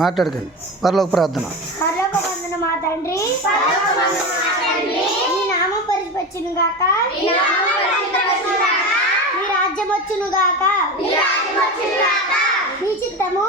మాట్లాడకండి. పరలోక ప్రార్థన. పరలోకమందున మా తండ్రి, నీ నామం పరిశుద్ధపరచును గాక, నీ రాజ్యం వచ్చును గాక, నీ చిత్తము